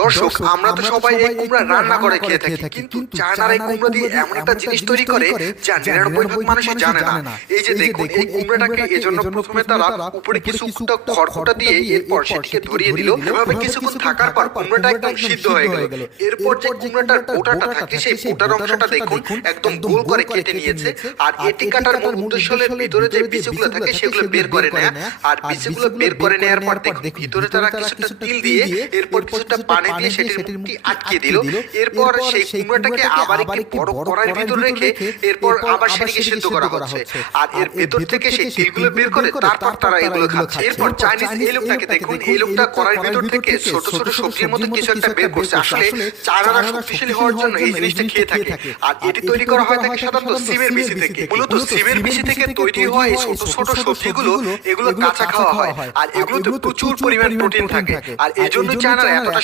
দর্শক, আমরা তো সবাই এই কুমড়া রান্না করে খেয়ে থাকি, কিন্তু চায়নার এই কুমড়া দিয়ে এমন একটা জিনিস তৈরি করে যা 99% মানুষই জানে না। এই যে দেখুন, এই কুমড়াটাকে এজন্য প্রথমে তারা উপরে কিছুটা খড়কুটা দিয়ে এরপর সেটিকে ধরিয়ে দিল। এভাবে কিছুক্ষণ থাকার পর কুমড়াটা একদম সিদ্ধ হয়ে গেল। এরপর যে কুমড়াটার বোটাটা থাকে, সেই বোটার অংশটা দেখুন একদম গোল করে কেটে নিয়েছে। আর এটি কাটার মূল উদ্দেশ্য হলো ভিতরে যে বীজগুলো থাকে সেগুলো বের করে নেয়া। আর বীজগুলো বের করে নেওয়ার পর দেখুন ভিতরে তারা কিছুটা তিল দিয়ে এরপর কিছুটা পানি দিয়ে সেটির মুখটি আটকে দিল। এরপর সেই কুমড়াটাকে আবার একটি বড় কড়াইয়ের ভিতরে রেখে এরপর আবার সেটিকে সিদ্ধ করা হচ্ছে। আর এর ভেতর থেকে সেই তিলগুলো বের করে তারপর তারা এগুলো খাচ্ছে। এরপর চাইনিজ এই লোকটাকে দেখুন, এই লোকটা কড়াইয়ের ভিতর থেকে ছোট ছোট সবজির মতো কিছু একটা বের করছে। আসলে চায়নারা শক্তিশালী হওয়ার জন্য এই জিনিসটা খেয়ে থাকে। আর এটি তৈরি করা হয় থাকে সাধারণত সিমের বিচি থেকে। মূলত সিমের বিচি থেকে তৈরি হওয়া এই ছোট ছোট সবজিগুলো এগুলো কাঁচা খাওয়া হয়। আর এগুলোতে প্রচুর পরিমাণ প্রোটিন থাকে। আর এই জন্য চায়নারা এতটা